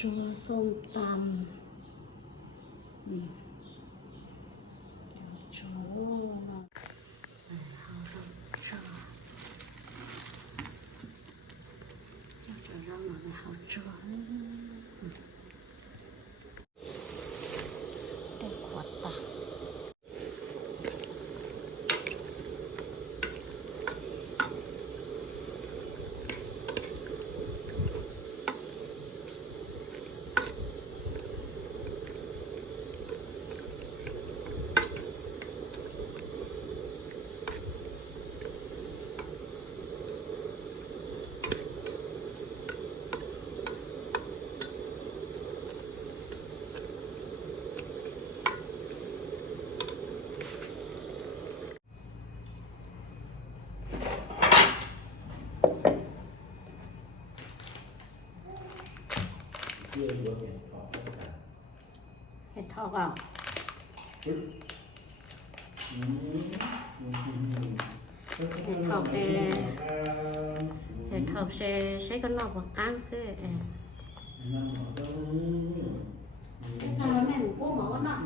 ชัวส้มตำเห็ดทอกเอาเห็ดทอกเอเห็ดทอกเชใช้กันหลอกว่าก้างเสื้อเอเห็ดทอกแม่หนูกู้หมอก็หน่อย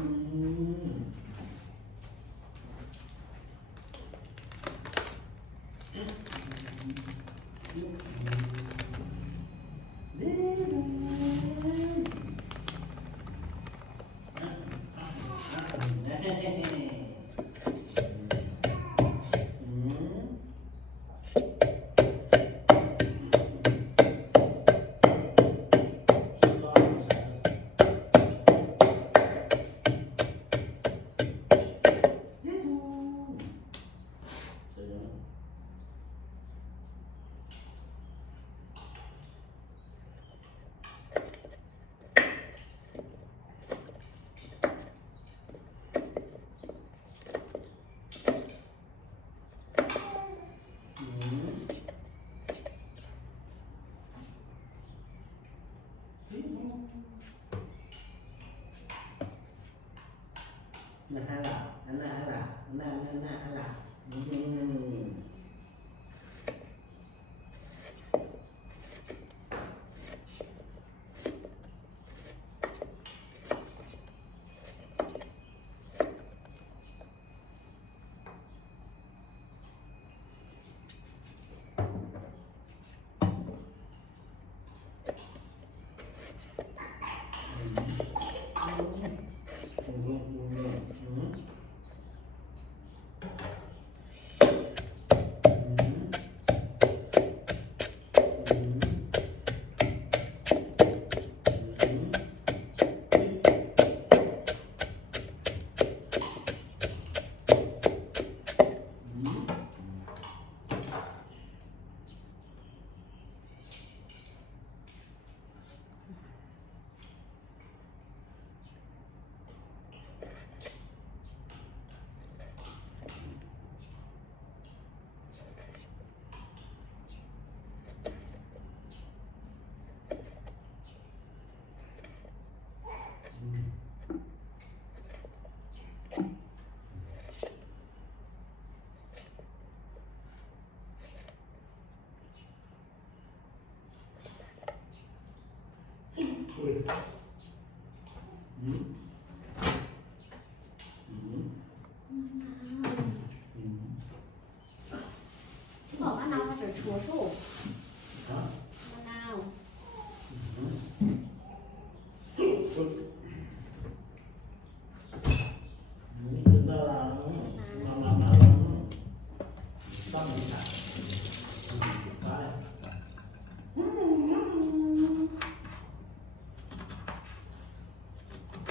对，嗯。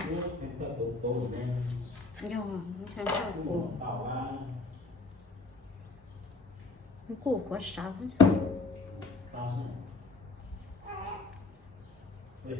ยองฉันชอบกูนกูกว่าสาวสาวเฮ้ย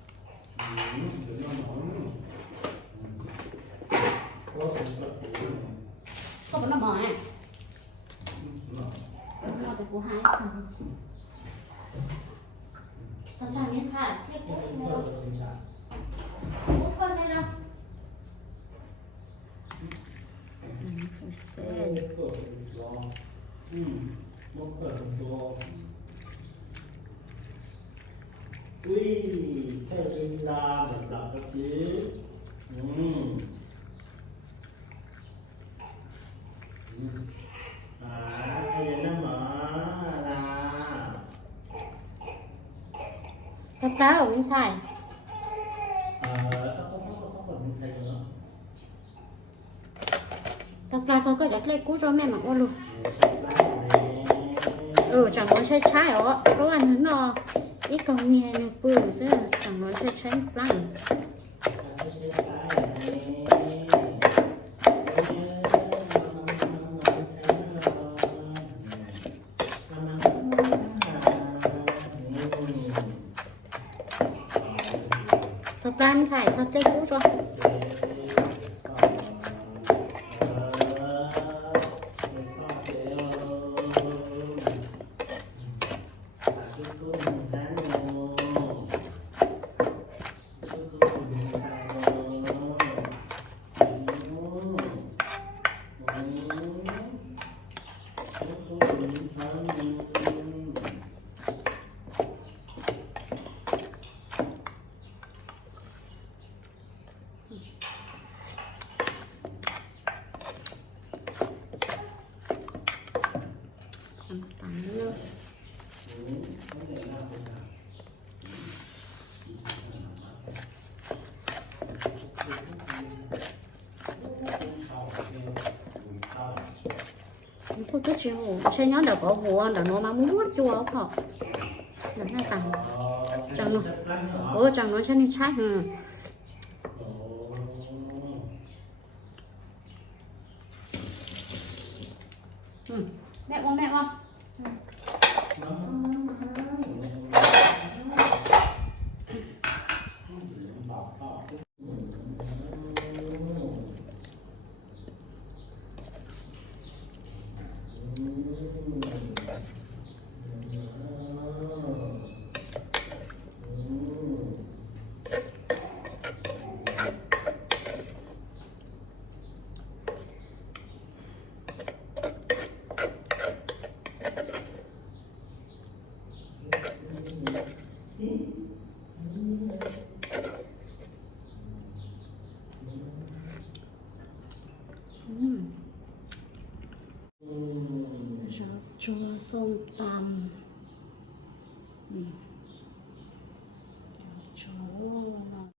ก็เป็นหมอนะหมอจะกูหายตอนนีาติียบปุ๊บไ่รู้ปุ๊คนไม่รู้เสร็อืมบอกเปิดตัวิ่งแค่วิญญาณแบบหลับเมื่อกี้อืมหมาเห็นนะหมาลากระเปราไม่ใช่อ่อักคนสกักเรป๋าตัวก็อยากเล่นกู้จะแม่หมักวนาลูกเออจังว่าใช่ใช่เหรอเพราะว่าหนึ่เนาะ cái con nghe nó cười rất chẳng nói cho tránh lắm thật ra anh phải thật chất rồi muốn cái chuyện xe nhớ đã bỏ vua đã nó mà muốn chua không họ là hai tầng chẳng nó ô chẳng nó sẽ đi sai hả ừ. ừ. mẹ con mẹ con ชัวส้มตำ